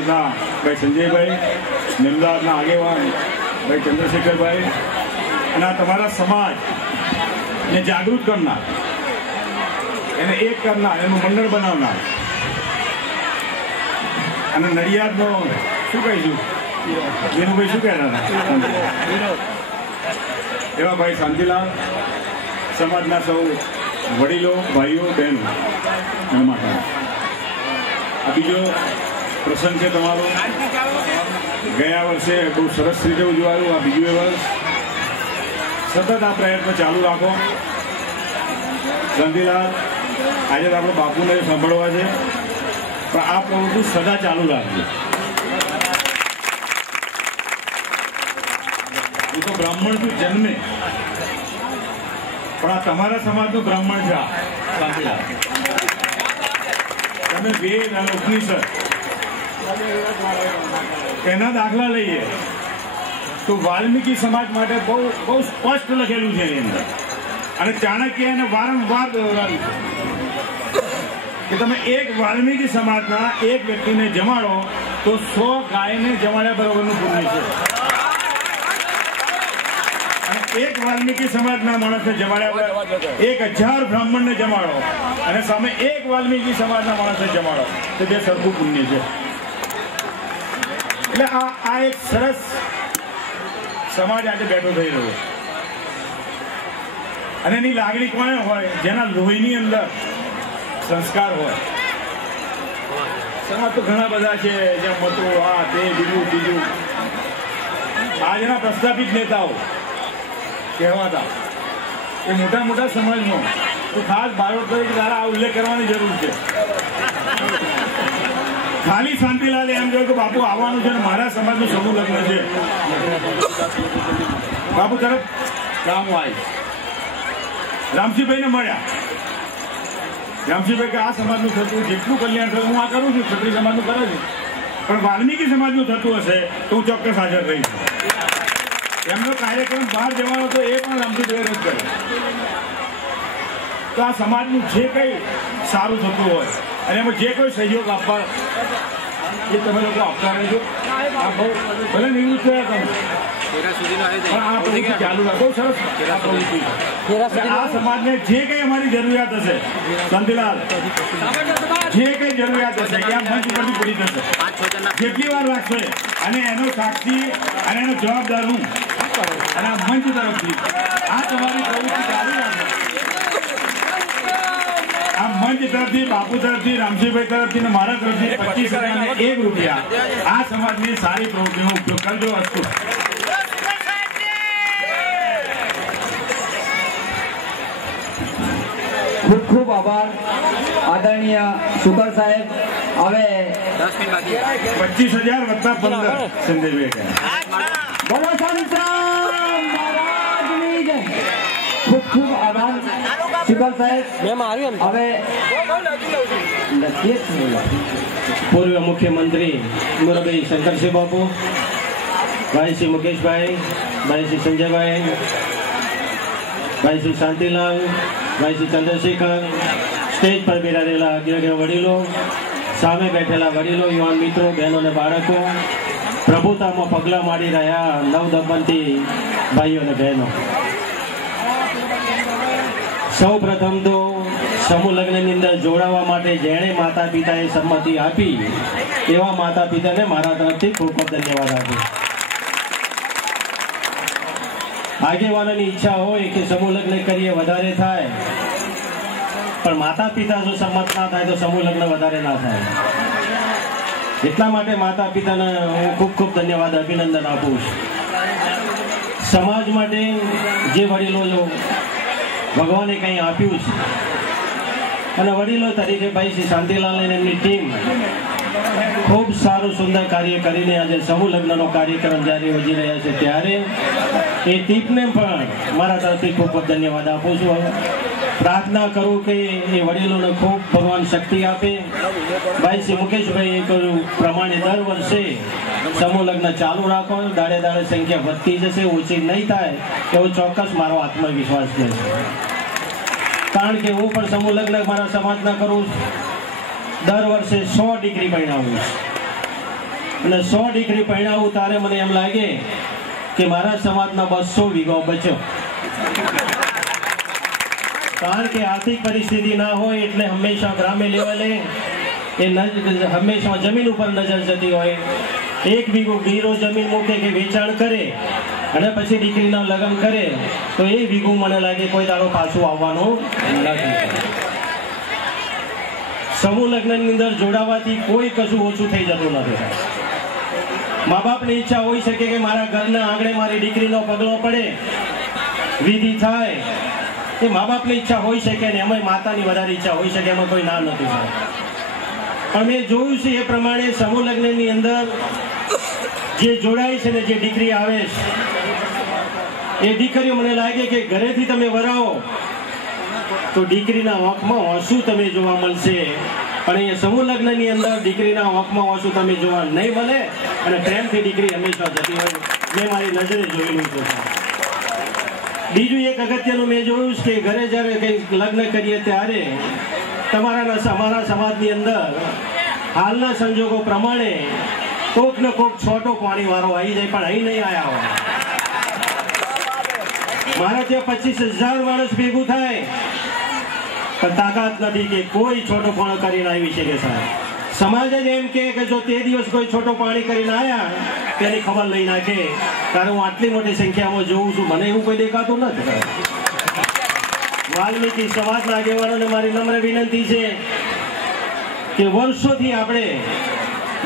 ભાઈ સંજયભાઈ, નિમદાવાદના આગેવાન ભાઈ ચંદ્રશેખરભાઈ અને આ તમારા સમાજને જાગૃત કરનાર, એને એક કરનાર, એનું મંડળ બનાવનાર અને નડિયાદનો શું કહીશું વિનુભાઈ શું કહેતા એવા ભાઈ શાંતિલાલ, સમાજના સૌ વડીલો, ભાઈઓ, બહેનો અને માતા. આ બીજો પ્રસંગ છે તમારો. ગયા વર્ષે બહુ સરસ રીતે ઉજવાયું. આ બીજું વર્ષ સતત આ પ્રયત્ન ચાલુ રાખો. શાંતિલાલ, આજે તો આપણે બાપુને સાંભળવા છે, પણ આ પ્રવૃત્તિ સદા ચાલુ રાખજો. એ તો બ્રાહ્મણથી જન્મે, પણ આ તમારા સમાજનું બ્રાહ્મણ છે. શાંતિલાલ, તમે વેદ અને ઉપનિષદ એના દાખલા લઈએ તો વાલ્મીકી સમાજ માટે બહુ બહુ સ્પષ્ટ લખેલું છે એની અંદર, અને ચાણક્ય એને વારંવાર દોહરાવ્યું છે કે તમે એક વાલ્મીકી સમાજના એક વ્યક્તિને જમાડો તો 100 ગાયને જમાડ્યા બરોબરનું પુણ્ય છે. અને એક વાલ્મીકી સમાજના માણસને જમાડ્યા 1000 બ્રાહ્મણને જમાડો અને સામે એક વાલ્મીકી સમાજના માણસને જમાડો તો 2 સરખું પુણ્ય છે. એટલે આ એક સરસ સમાજ આજે બેઠો થઈ રહ્યો, અને એની લાગણી કોને હોય? જેના લોહીની અંદર સંસ્કાર હોય. સમાજ તો ઘણા બધા છે, જ્યાં મતો આ તે બીજું બીજું. આજના પ્રસ્થાપિત નેતાઓ કહેવાતા એ મોટા મોટા સમાજમાં તો ખાસ બાળક તરીકે તારા આ ઉલ્લેખ કરવાની જરૂર છે. ખાલી શાંતિલાલ એમ કહ્યું કે બાપુ આવવાનું છે ને મારા સમાજનું સમૂહ લગ્ન છે, બાપુ તરફ કામ આવી. રામસિંહભાઈને મળ્યા. રામસિંહભાઈ કે આ સમાજનું થતું જેટલું કલ્યાણ થયું હું આ કરું છું, ક્ષત્રિય સમાજનું કરે છે, પણ વાલ્મીકી સમાજનું થતું હશે તો હું ચોક્કસ હાજર રહીશ. એમનો કાર્યક્રમ બહાર જવાનો તો એ પણ રામસિંહભાઈ રદ કરે. તો આ સમાજનું જે કંઈ સારું થતું હોય અને એમાં જે કોઈ સહયોગ આપવા એ તમે લોકો આપતા રહેજો. આ બહુ ભલે નિવૃત્ત થયા તમે, પણ આ પ્રવૃત્તિ ચાલુ રાખો. બહુ સરસ આ પ્રવૃત્તિ. આ સમાજને જે કંઈ અમારી જરૂરિયાત હશે, શાંતિલાલ, જે કંઈ જરૂરિયાત હશે કે આ મંચ ઉપરથી પૂરી થશે. જેટલી વાર રાખશે અને એનો સાક્ષી અને એનો જવાબદાર હું અને આ મંચ તરફથી આ તમારી પ્રવૃત્તિ ચાલુ રાખો. આ મંચ તરફથી, બાપુ તરફથી, રામસિંહભાઈ તરફથી ને મારા તરફથી 25,001 રૂપિયા આ સમાજની સારી પ્રવૃત્તિનો ઉપયોગ કરજો. અસ્તુ. ખૂબ ખૂબ આભાર આદરણીય શુકર સાહેબ. હવે 25,000 વત્તા 15 સંજયભાઈ બોલો સંતરામ મહારાજની જય. ખૂબ ખૂબ આભાર શુકર સાહેબ. હવે પૂર્વ મુખ્યમંત્રી મુરબી શંકરસિંહ બાપુ, ભાઈ શ્રી મુકેશભાઈ, ભાઈ શ્રી સંજયભાઈ, ભાઈ શ્રી શાંતિલાલ, ભાઈ શ્રી ચંદ્રશેખર, સ્ટેજ પર બેઠેલા અગ્રગણ્ય વડીલો, સામે બેઠેલા વડીલો, યુવાન મિત્રો, બહેનો અને બાળકો, પ્રભુતામાં પગલાં માંડી રહ્યા નવદંપતી ભાઈઓ અને બહેનો, સૌ પ્રથમ તો સમૂહ લગ્નની અંદર જોડાવા માટે જેણે માતા પિતાએ સંમતિ આપી એવા માતા પિતાને મારા તરફથી ખૂબ ખૂબ ધન્યવાદ આપું. આગેવાનોની ઈચ્છા હોય કે સમૂહ લગ્ન કરીએ વધારે થાય, પણ માતા પિતા જો સંમત ના થાય તો સમૂહ લગ્ન વધારે ના થાય. એટલા માટે માતા પિતાને હું ખૂબ ખૂબ ધન્યવાદ, અભિનંદન આપું છું. સમાજ માટે જે વડીલો જો ભગવાને કંઈ આપ્યું છે, અને વડીલો તરીકે ભાઈ શ્રી શાંતિલાલ અને એમની ટીમ ખૂબ સારું સુંદર કાર્ય કરીને આજે સમૂહ લગ્નનો કાર્યક્રમ જ્યારે યોજી રહ્યા છે, ત્યારે એ ટીમને પણ મારા તરફથી ખૂબ ખૂબ ધન્યવાદ આપું છું. પ્રાર્થના કરું કે એ વડીલોને ખૂબ ભગવાન શક્તિ આપે. ભાઈ શ્રી મુકેશભાઈએ કહ્યું પ્રમાણે દર વર્ષે સમૂહ લગ્ન ચાલુ રાખો, દાડે દાડે સંખ્યા વધતી જશે, ઓછી નહીં થાય એવો ચોક્કસ મારો આત્મવિશ્વાસ છે. કારણ કે હું પણ સમૂહ લગ્ન મારા સમાજના કરું, દર વર્ષે 100 ડિગ્રી ભણાવું છું. અને 100 દીકરી પરણાવું ત્યારે મને એમ લાગે કે મારા સમાજના 200 વીઘો બચ્યો. કારણ કે આર્થિક પરિસ્થિતિ ના હોય એટલે હંમેશા ગ્રામ્ય લેવલે હંમેશા જમીન ઉપર નજર જતી હોય. 1 વીઘો ગીરો જમીન મૂકે કે વેચાણ કરે અને પછી દીકરીના લગ્ન કરે તો એ વીઘું મને લાગે કોઈ દાડો પાછું આવવાનું નથી. સમૂહ લગ્નની અંદર જોડાવાથી કોઈ કશું ઓછું થઈ જતું નથી. મા બાપની ઈચ્છા હોઈ શકે કે મારા ઘરના આંગણે મારી દીકરીનો પગલો પડે, વિધિ થાય, એ મા બાપની ઈચ્છા હોઈ શકે ને એમાં માતાની વધારે ઈચ્છા હોઈ શકે, એમાં કોઈ ના નથી. પણ મેં જોયું છે એ પ્રમાણે સમૂહ લગ્નની અંદર જે જોડાય છે ને જે દીકરી આવે છે એ દીકરીઓ મને લાગે કે ઘરેથી તમે વરાવો તો દીકરીના આંખમાં આંસુ તમે જોવા મળશે, પણ એ સમૂહ લગ્નની અંદર દીકરીના આંખમાં આંસુ તમે જોવા નહીં મળે અને પ્રેમથી દીકરી હંમેશા જતી હોય. મેં મારી નજરે જોયેલું છે. બીજું એક અગત્યનું મેં જોયું છે કે ઘરે જ્યારે કંઈક લગ્ન કરીએ ત્યારે અમારા સમાજની અંદર હાલના સંજોગો પ્રમાણે કોક ને કોક છોટો પાણી વાળો આવી જાય, પણ અહીં નહીં આવ્યા હોય. મારા ત્યાં 25,000 માણસ ભેગું થાય પણ તાકાત નથી કે કોઈ છોટો પાણી કરીને આવી શકે. સાહેબ સમાજ જ એમ કે જો તે દિવસ કોઈ છોટો પાણી કરીને આવ્યા તેની ખબર લઈ નાખે. કારણ હું આટલી મોટી સંખ્યામાં જોઉં છું, મને એવું કોઈ દેખાતું નથી. વાલ્મીકી સમાજના આગેવાનોને મારી નમ્ર વિનંતી છે કે વર્ષોથી આપણે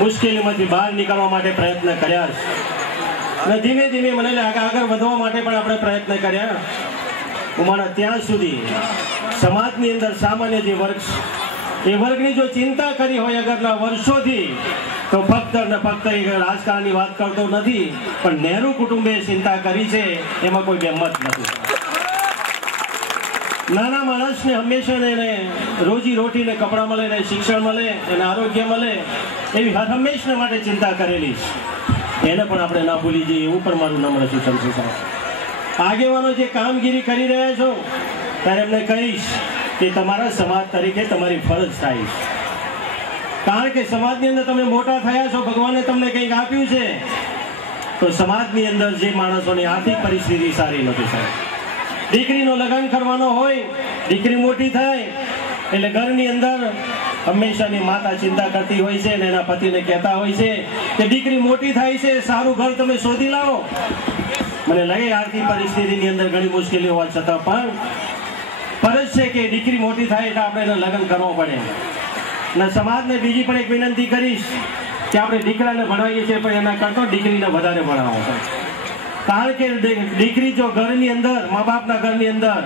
મુશ્કેલીમાંથી બહાર નીકળવા માટે પ્રયત્ન કર્યા છે અને ધીમે ધીમે મને આગળ વધવા માટે પણ આપણે પ્રયત્ન કર્યા. હું મારા ત્યાં સુધી સમાજની અંદર સામાન્ય જે વર્ગ એ વર્ગની જો ચિંતા કરી હોય આગળના વર્ષોથી તો ફક્ત ને ફક્ત રાજકારણની વાત કરતો નથી, પણ નહેરુ કુટુંબે ચિંતા કરી છે એમાં કોઈ બેમત નથી. નાના માણસને હંમેશા એને રોજી રોટીને કપડાં મળે, ને શિક્ષણ મળે, એને આરોગ્ય મળે એવી હંમેશા માટે ચિંતા કરેલી છે. એને પણ આપણે ના ભૂલી જઈએ એવું પણ મારું નમ્ર સૂચન છે. આગેવાનો જે કામગીરી કરી રહ્યા છો ત્યારે એમને કહીશ કે તમારા સમાજ તરીકે તમારી ફરજ થાય છે. કારણ કે સમાજની અંદર તમે મોટા થયા છો, ભગવાને તમને કંઈક આપ્યું છે, તો સમાજની અંદર જે માણસોની આર્થિક પરિસ્થિતિ સારી નથી સાહેબ, દીકરીનો લગ્ન કરવાનો હોય, દીકરી મોટી થાય એટલે ઘરની અંદર હંમેશાની માતા ચિંતા કરતી હોય છે અને એના પતિને કહેતા હોય છે કે દીકરી મોટી થાય છે, સારું ઘર તમે શોધી લાવો. મને લાગે આર્થિક પરિસ્થિતિની અંદર ઘણી મુશ્કેલી હોવા છતાં પણ ફરજ છે કે દીકરી મોટી થાય એટલે આપણે એને લગ્ન કરવો પડે. અને સમાજને બીજી પણ એક વિનંતી કરીશ કે આપણે દીકરાને ભણાવીએ છીએ પણ એના કરતા દીકરીને વધારે ભણાવો. કારણ કે દીકરી જો ઘરની અંદર મા બાપના ઘરની અંદર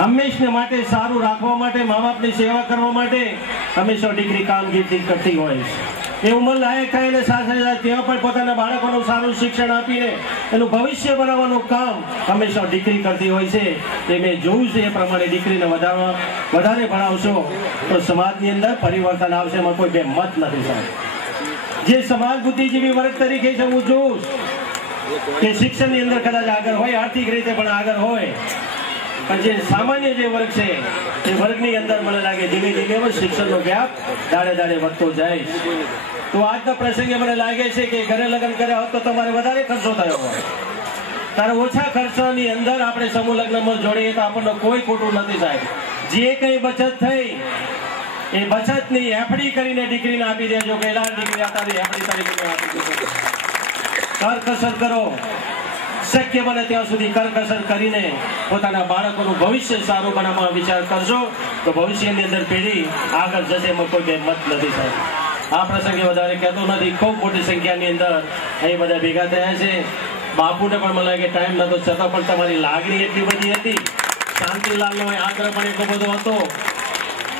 હંમેશને માટે સારું રાખવા માટે, મા બાપની સેવા કરવા માટે હંમેશા દીકરી કામગીરી કરતી હોય છે. એ ઉંમર લાયક થાય એટલે સાથે ત્યાં પણ પોતાના બાળકોનું સારું શિક્ષણ આપીને એનું ભવિષ્ય બનાવવાનું કામ હંમેશા દીકરી કરતી હોય છે. એ મેં જોયું છે. એ પ્રમાણે દીકરીને વધારે ભણાવશો તો સમાજની અંદર પરિવર્તન આવશે, એમાં કોઈ બે મત નથી સાહેબ. જે સમાજ બુદ્ધિજીવી વર્ગ તરીકે છે હું જોઉં કે શિક્ષણની અંદર કદાચ આગળ હોય, આર્થિક રીતે પણ આગળ હોય, પણ જે સામાન્ય જે વર્ગ છે એ વર્ગની અંદર મને લાગે ધીમે ધીમે શિક્ષણનો વ્યાપ દાડે દાડે વધતો જાય. તો આજના પ્રસંગે મને લાગે છે કે ઘરે લગ્ન કર્યા હોત તો તમારે વધારે ખર્ચો થયો હોય, ત્યારે ઓછા ખર્ચાની અંદર આપણે સમૂહ લગ્નમાં જોડીએ તો આપણને કોઈ ખોટું નથી સાહેબ. જે કઈ બચત થઈ એ બચતની એફડી કરીને દીકરીને આપી દેજો કે દીકરી તારી એફડી તરીકે આપી દેજો. કરકસર કરો, શક્ય બને ત્યાં સુધી કરકસર કરીને પોતાના બાળકોનું ભવિષ્ય સારું બનાવવાનો વિચાર કરજો તો ભવિષ્યની અંદર પેઢી આગળ જશે, એમાં કોઈ બેમત નથી સાહેબ. આ પ્રસંગે વધારે કહેતો નથી. ખૂબ મોટી સંખ્યાની અંદર અહીં બધા ભેગા થયા છે. બાપુને પણ મને લાગે ટાઈમ નતો, છતાં પણ તમારી લાગણી એટલી બધી હતી. શાંતિલાલનો આગ્રહ પણ એટલો બધો હતો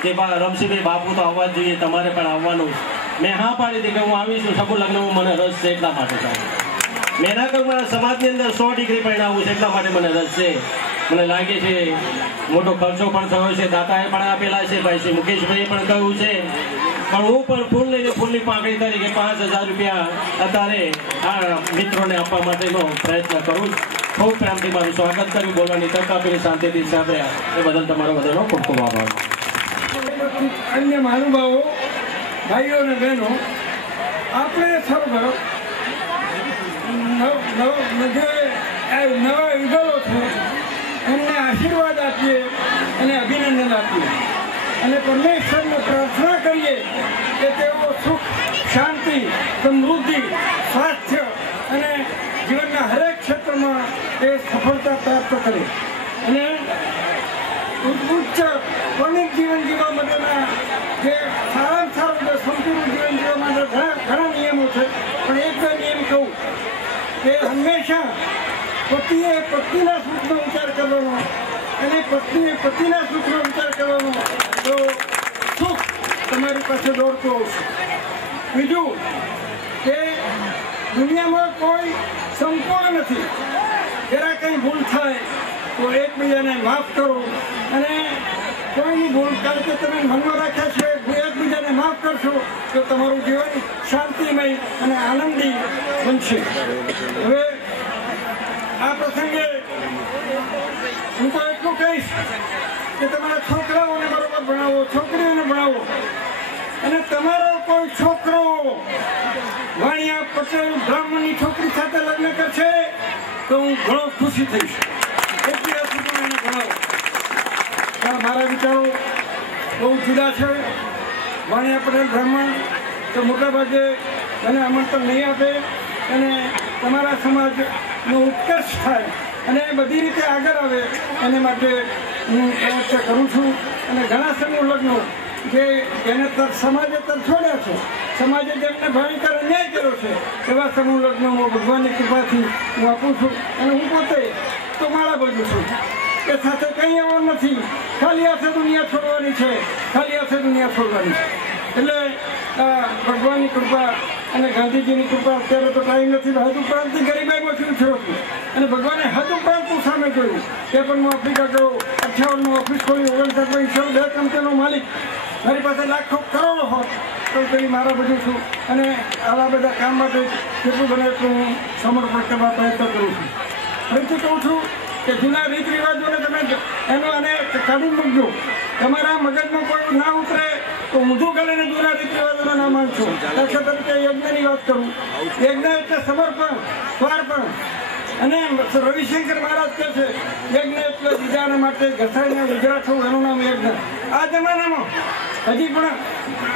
કે રમશીભાઈ બાપુ તો આવવા જ જોઈએ, તમારે પણ આવવાનું. મેં હા પાડી હતી કે હું આવીશું, સમૂહ લગ્નમાં મને રસ છે એટલા માટે સાહેબ. મેં ના કહ્યું મારા સમાજની અંદર 100 ડિગ્રી પરણાવવું છે એટલા માટે મને રસ છે. મને લાગે છે મોટો ખર્ચો પણ થયો છે, દાતાએ પણ આપેલા છે, ભાઈ શ્રી મુકેશભાઈએ પણ કહ્યું છે, પણ હું પણ ફૂલ લઈને ફૂલની પાંખડી તરીકે 5,000 રૂપિયા અત્યારે આ મિત્રોને આપવા માટેનો પ્રયત્ન કરું. ખૂબ પ્રેમથી મારું સ્વાગત કર્યું, બોલવાની તક આપીને શાંતિથી સાંભળ્યા એ બદલ તમારો બધાનો ખૂબ ખૂબ આભાર. અન્ય મહાનુભાવો, ભાઈઓ અને બહેનો, આપણે સર્વ નવા યુગલો છે એમને આશીર્વાદ આપીએ અને અભિનંદન આપીએ અને પરમેશ્વરને પ્રાર્થના કરીએ કે તેઓ સુખ, શાંતિ, સમૃદ્ધિ, સ્વાસ્થ્ય અને જીવનના હરેક ક્ષેત્રમાં એ સફળતા પ્રાપ્ત કરે અને ઉચ્ચ ક્રમિક જીવન જીવવા માટેના જે સારામાં સારું જે સંપૂર્ણ જીવન જીવવા માટે ઘણા નિયમો છે, પણ એક બે નિયમ કહું કે હંમેશા પતિએ પત્નીના સુખનો વિચાર કરવાનો અને પત્નીએ પતિના સુખનો વિચાર કરવાનો, તો સુખ તમારી પાસે દોડતું આવશે. બીજું કે દુનિયામાં કોઈ સંપૂર્ણ નથી. જરા કંઈ ભૂલ થાય તો એકબીજાને માફ કરો અને કોઈની ભૂલ કારણ કે તમે મનમાં રાખ્યા છે એકબીજાને માફ કરશો તો તમારું જીવન શાંતિમય અને આનંદી બનશે. હવે આ પ્રસંગે હું તો એટલું કહીશ કે તમારા છોકરાઓને બરોબર ભણાવો, છોકરીઓને ભણાવો અને તમારો કોઈ છોકરો વાણિયા પટેલ બ્રાહ્મણની છોકરી સાથે લગ્ન કરશે તો હું ઘણો ખુશી થઈશ. એટલી વાત સુધી એને ભણાવો. પણ મારા વિચારો બહુ જુદા છે. વાણિયા પટેલ બ્રાહ્મણ તો મોટાભાગે મને આમંત્રણ નહીં આપે અને તમારા સમાજનો ઉત્કર્ષ થાય અને બધી રીતે આગળ આવે એને માટે હું પ્રયત્ન કરું છું. અને ઘણા સમૂહ લગ્નો જે એને સમાજે છોડ્યા છે, સમાજે જેમને ભયંકર અન્યાય કર્યો છે એવા સમૂહ લગ્નોમાં ભગવાનની કૃપાથી હું આપું છું. અને હું પોતે તો માળા બાજુ છું કે સાથે કંઈ એવો નથી, ખાલી હાથે દુનિયા છોડવાની છે, ખાલી હાથે દુનિયા છોડવાની છે. એટલે ભગવાનની કૃપા અને ગાંધીજીની કૃપા અત્યારે તો ટાઈમ નથી, હદ ઉપરાંતની ગરીબાઈમાંથી ઉઠ્યો છું અને ભગવાને હદ ઉપરાંતનું સામે જોયું. તે પણ હું આફ્રિકા ગયો, 58 ઓફિસ ખોલી, 59 2 કંપનીનો માલિક, મારી પાસે લાખો કરોડો હોત તો પેલી મારા બધું છું અને આવા બધા કામ માટે જેટલું બને એટલું હું સમર્પણ કરવા પ્રયત્ન કરું છું. ફરીથી કહું છું કે જૂના રીત રિવાજોને તમે એનો અને કાઢી મૂકજો. તમારા મગજમાં કોઈ ના ઉતરે તો ઊંધું કરીને જૂના રીત રિવાજોને ના માનશો. દાખલા તરીકે યજ્ઞની વાત કરું. યજ્ઞ એટલે સમર્પણ, સ્વાર્પણ. અને રવિશંકર મહારાજ કહે છે યજ્ઞ એટલે બીજાના માટે ઘસાઈને ઉજળા થવું, એનું નામ યજ્ઞ. આ જમાનામાં હજી પણ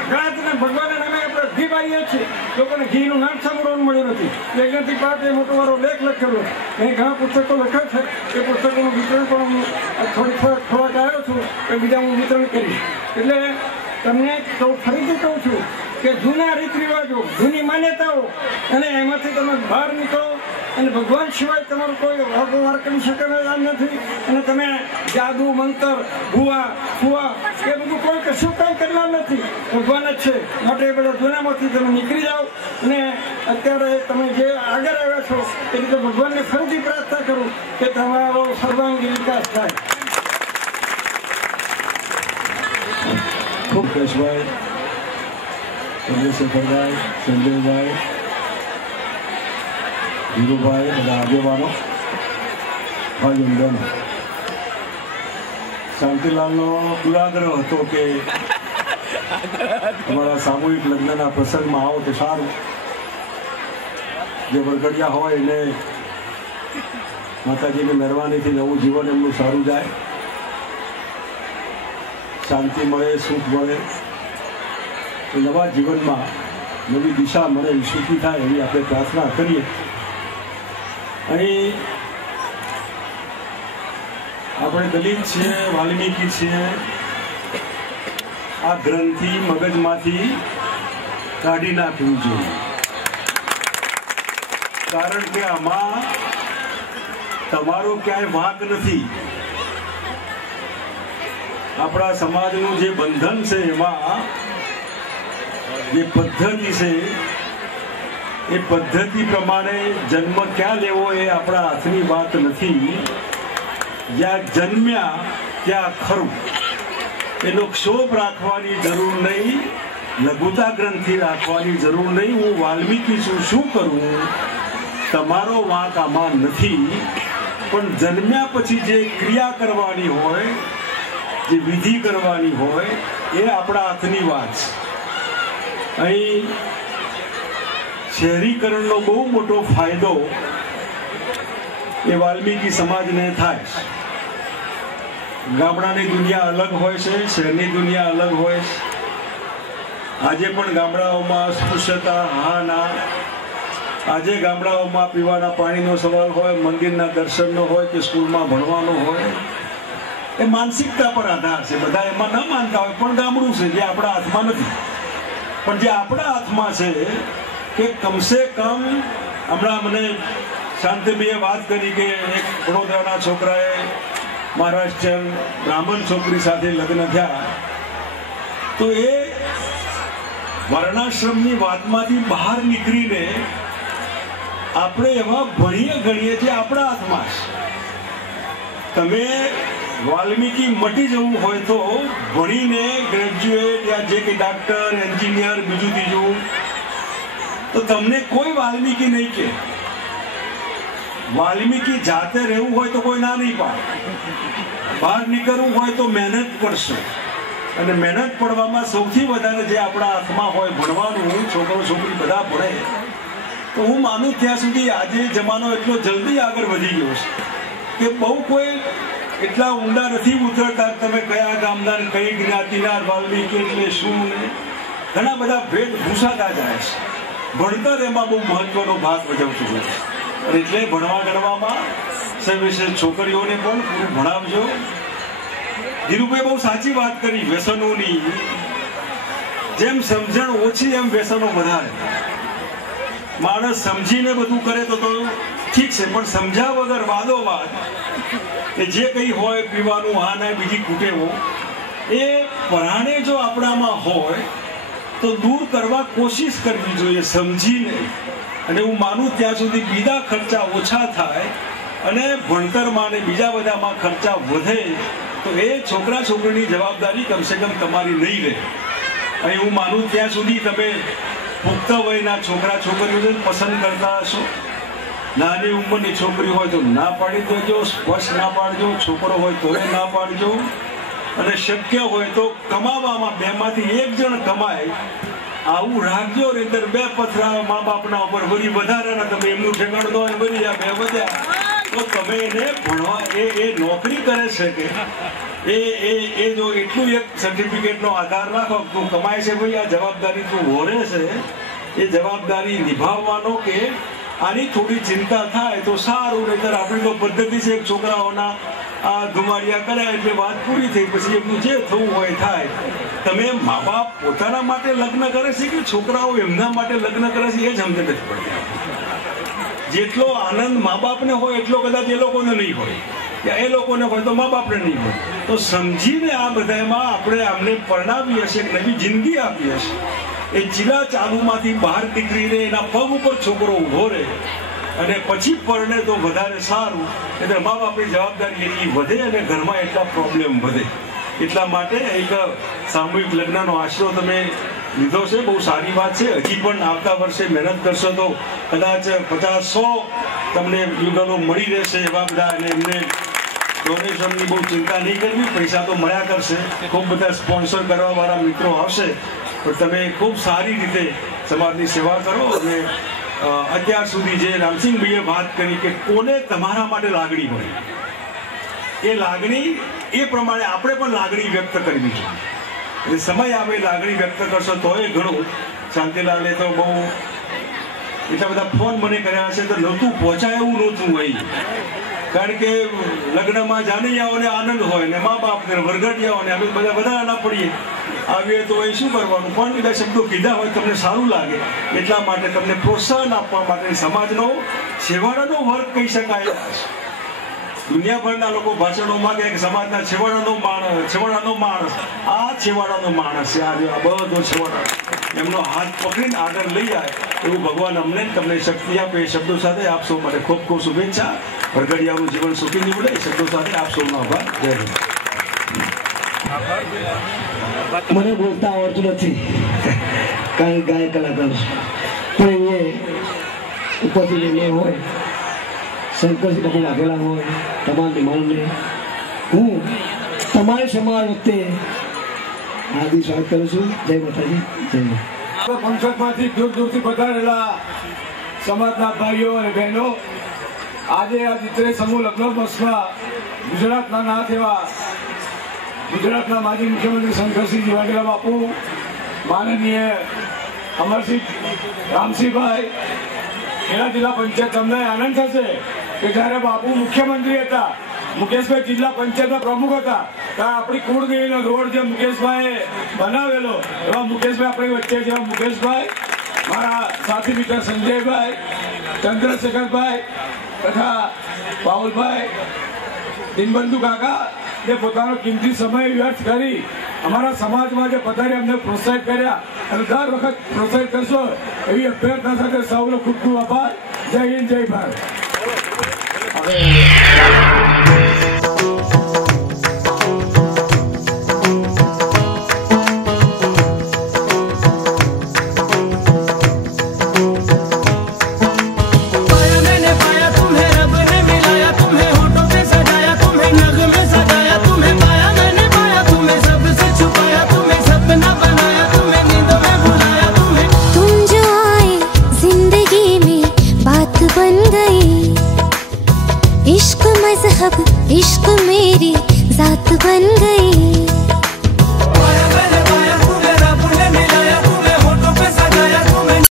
ઘણા ભગવાનના નામે આપણે ઘી પાઈએ છીએ, લોકોને ઘીનું નામ સાંભળવાનું મળ્યું નથી. યજ્ઞથી પાપ એ મોટો મારો લેખ લખેલો, અહીં ઘણા પુસ્તકો લખ્યા છે. એ પુસ્તકોનું વિતરણ પણ હું થોડાક આવ્યો છું એ બીજા હું વિતરણ કરીશ. એટલે તમને ફરીથી કહું છું કે જૂના રીત રિવાજો, જૂની માન્યતાઓ અને એમાંથી તમે બહાર નીકળો અને ભગવાન સિવાય તમારું કોઈ વાર કરી શકે નથી. અને તમે જાદુ, મંતર, ભૂવા ફુવા એ બધું કોઈ કશું કંઈ કરનાર નથી, ભગવાન જ છે. માટે એ બધા જૂનામાંથી તમે નીકળી જાઓ અને અત્યારે તમે જે આગળ આવ્યા છો એ રીતે ભગવાનને ફરીથી પ્રાર્થના કરું કે તમારો સર્વાંગી વિકાસ થાય. ખૂબ કશભાઈ, ચંદ્રશેખરભાઈ, સંજયભાઈ, ધીરુભાઈ, બધા આગેવાનો, ભાઈ બહેનો, શાંતિલાલનો દુરાગ્રહ હતો કે અમારા સામૂહિક લગ્નના પ્રસંગમાં આવો તો સારું. જે વરઘડિયા હોય એને માતાજીની મહેરબાનીથી નવું જીવન એમનું સારું જાય, શાંતિ મળે, સુખ મળે, નવા જીવનમાં નવી દિશા મળે, સુખી થાય એવી આપણે પ્રાર્થના કરીએ. અહીં આપણે દલિત છીએ, વાલ્મીકી છીએ, આ ગ્રંથિ મગજમાંથી કાઢી નાખવું જોઈએ. કારણ કે આમાં તમારો ક્યાંય વાંક નથી. આપણા સમાજનું જે બંધન છે એમાં જે પદ્ધતિ છે એ પદ્ધતિ પ્રમાણે જન્મ ક્યાં લેવો એ આપણા હાથની વાત નથી. જ્યાં જન્મ્યા ત્યાં ખરું. એનો ક્ષોભ રાખવાની જરૂર નહીં, લઘુતા ગ્રંથિ રાખવાની જરૂર નહીં. હું વાલ્મીકી છું, શું કરું? તમારો વાંક આમાં નથી. પણ જન્મ્યા પછી જે ક્રિયા કરવાની હોય, જે વિધિ કરવાની હોય એ આપણા હાથની વાત છે. અહીં શહેરીકરણનો બહુ મોટો ફાયદો એ વાલ્મીકી સમાજને થાય. ગામડાની દુનિયા અલગ હોય છે, શહેરની દુનિયા અલગ હોય છે. આજે પણ ગામડાઓમાં સ્પૃશ્યતા હા ના, આજે ગામડાઓમાં પીવાના પાણીનો સવાલ હોય, મંદિરના દર્શનનો હોય કે સ્કૂલમાં ભણવાનો હોય, એ માનસિકતા પર આધાર છે. બધા એમાં ન માનતા હોય, પણ ગામડું છે જે આપણા હાથમાં નથી. પણ જે આપણા હાથમાં છે કે કમસે કમ, હમણાં મને શાંતિભાઈએ વાત કરી કે એક વડોદરાના છોકરાએ મહારાષ્ટ્રીયન બ્રાહ્મણ છોકરી સાથે લગ્ન થયા, તો એ વર્ણાશ્રમની વાતમાંથી બહાર નીકળીને આપણે એવા ભણીએ ગણીએ જે આપણા હાથમાં છે. તમે વાલ્મીકી મટી જવું હોય તો ભણીને ગ્રેજ્યુએટ યા જે કે ડાક્ટર, એન્જિનિયર, બીજું ત્રીજું, તો તમને કોઈ વાલ્મીકી નહીં કે. વાલ્મીકી જાતે રહેવું હોય તો કોઈ ના નહીં પાડે. બહાર નીકળવું હોય તો મહેનત પડશે, અને મહેનત પડવામાં સૌથી વધારે જે આપણા હાથમાં હોય ભણવાનું, છોકરો છોકરી બધા ભણે. તો હું માનું ત્યાં સુધી આજે જમાનો એટલો જલ્દી આગળ વધી ગયો છે કે બહુ કોઈ એટલા ઊંડા નથી ઉતરતા. તમે કયા ગામના, કઈ જ્ઞાતિના, વાલ્મીકી એટલે શું, ને ઘણા બધા ભેદ ભૂસાતા જાય છે. ભણતર એમાં બહુ મહત્વનો ભાગ ભજવતું હોય છે. એટલે ભણવા ગણવામાં સવિશેષ છોકરીઓને પણ પૂરું ભણાવજો. ધીરુભાઈ બહુ સાચી વાત કરી વ્યસનોની. જેમ સમજણ ઓછી એમ વ્યસનો વધારે. માણસ સમજીને બધું કરે તો ઠીક છે, પણ સમજ્યા વગર વાદોવાદ કે જે કંઈ હોય પીવાનું, હા ના બીજી કુટેવો, એ પરાણે જો આપણામાં હોય તો દૂર કરવા કોશિશ કરવી જોઈએ સમજીને. અને હું માનું ત્યાં સુધી બીજા ખર્ચા ઓછા થાય અને ભણતરમાં અને બીજા બધામાં ખર્ચા વધે તો એ છોકરા છોકરીની જવાબદારી કમસે કમ તમારી નહીં રહે. અહીં હું માનું ત્યાં સુધી તમે પુખ્ત વયના છોકરા છોકરીઓને પસંદ કરતા હશો. નાની ઉંમરની છોકરી હોય તો ના પાડી દેજો, સ્પષ્ટ ના પાડજો. છોકરો હોય તો ના પાડજો. અને શક્ય હોય તો કમાવામાં બેમાંથી એક જણ કમાય આવું રાખજો. અંદર બે પથરા મા બાપના ઉપર વળી વધારાના તમે એમનું ઠેકાણ દો અને બની જાય બે વધ્યા તો તમે એને ભણવા એ નોકરી કરે છે કે એ જો એટલું એક સર્ટિફિકેટનો આધાર રાખો તું કમાય છે ભાઈ, આ જવાબદારી તું વોરે છે, એ જવાબદારી નિભાવવાનો કે આની થોડી ચિંતા થાય તો સારું. નહીતર આપણી તો પદ્ધતિ છે છોકરાઓના આ ધુમાડિયા કરે એટલે વાત પૂરી થઈ, પછી એમનું જે થવું હોય થાય. તમે મા બાપ પોતાના માટે લગ્ન કરે છે કે છોકરાઓ એમના માટે લગ્ન કરે છે એ જ સમજ નથી પડતી. જેટલો આનંદ મા બાપને હોય એટલો કદાચ એ લોકોને નહીં હોય, એ લોકોને હોય તો મા બાપને નહીં હોય. તો સમજીને આ બધામાં આપણે આમને પરણાવીએ છીએ, નવી જિંદગી આપીએ છીએ. એ ચીલા ચાલુમાંથી બહાર નીકળીને એના પગ ઉપર છોકરો ઉભો રહે અને પછી પરણે તો વધારે સારું. એટલે મા બાપની જવાબદારી એટલી વધે અને ઘરમાં એટલા પ્રોબ્લેમ વધે. એટલા માટે એક સામૂહિક લગ્નનો આશરો તમે લીધો છે, બહુ સારી વાત છે. હજી પણ આવતા વર્ષે મહેનત કરશો તો કદાચ 50-100 તમને યુગલો મળી રહેશે એવા બધા. અને એમને ડોનેશનની બહુ ચિંતા નહીં કરવી, પૈસા તો મળ્યા કરશે. ખૂબ બધા સ્પોન્સર કરવા વાળા મિત્રો આવશે, પણ તમે ખૂબ સારી રીતે સમાજની સેવા કરો. અને અત્યાર સુધી જે રામસિંહભાઈએ વાત કરી કે કોને તમારા માટે લાગણી હોય, એ લાગણી એ પ્રમાણે આપણે પણ લાગણી વ્યક્ત કરવી જોઈએ. એટલે સમય આવે લાગણી વ્યક્ત કરશો તો એ ઘણું. શાંતિલાલે તો બહુ એટલા બધા ફોન મને કર્યા છે તો નહોતું પહોંચાય એવું નહોતું હોય. કારણ કે લગ્નમાં જાનૈયાઓને આનંદ હોય ને મા બાપને વરઘડિયાઓને અમે બધા વધારા પડીએ આવીએ તો એ શું કરવાનું. પણ બધા શબ્દો કીધા હોય તમને સારું લાગે એટલા માટે તમને પ્રોત્સાહન આપવા માટે સમાજનો છેવાડાનો વર્ગ કહી શકાય. દુનિયાભરના લોકો ભાષણો માંગે કે સમાજના છેવાડાનો માણસ આ છેવાડાનો માણસ છે, આ બધો છેવાડા એમનો હાથ પકડીને આગળ લઈ જાય એવું ભગવાન અમને તમને શક્તિ આપે. એ શબ્દો સાથે આપ સૌ માટે ખૂબ ખૂબ શુભેચ્છા. વરઘડિયાનું જીવન સુખી નીવડે એ શબ્દો સાથે આપ સૌનો આભાર. જય હિન્દ. મને બોલતા આવડતું નથી કારણ ગાય કલાકાર પણ એ ઉપરથી હોય શંકરસિંહ બાપુ લાગેલા હોય તમામ મહેમાનોને હું તમારી સમાજ વખતે હાર્દિક સ્વાગત કરું છું. જય માતાજી, જય માતા. પંચકમાંથી દૂર દૂરથી પધારેલા સમાજના ભાઈઓ અને બહેનો, આજે આ ચિત્રે સમૂહ લગ્ન બસમાં ગુજરાતના નાથ એવા ગુજરાતના માજી મુખ્યમંત્રી શંકરસિંહજી વાઘેલા બાપુ, માનનીય અમરસિંહ રામસિંહભાઈ, ખેડા જિલ્લા પંચાયત, તમને આનંદ થશે કે જ્યારે બાપુ મુખ્યમંત્રી હતા, મુકેશભાઈ જિલ્લા પંચાયતના પ્રમુખ હતા, ત્યારે આપણી કુળદેવીનો રોડ જે મુકેશભાઈએ બનાવેલો, એવા મુકેશભાઈ આપણી વચ્ચે છે. મુકેશભાઈ, મારા સાથી મિત્ર સંજયભાઈ, ચંદ્રશેખરભાઈ તથા પાઉલભાઈ, દિનબંધુ કાકા, જે પોતાનો કિંમતી સમય વ્યર્થ કરી અમારા સમાજમાં જે પધારી અમને પ્રોત્સાહિત કર્યા અને દર વખત પ્રોત્સાહિત કરશો એવી અભ્યર્થના સાથે સૌનો ખૂબ ખૂબ આભાર. જય હિન્દ, જય ભારત.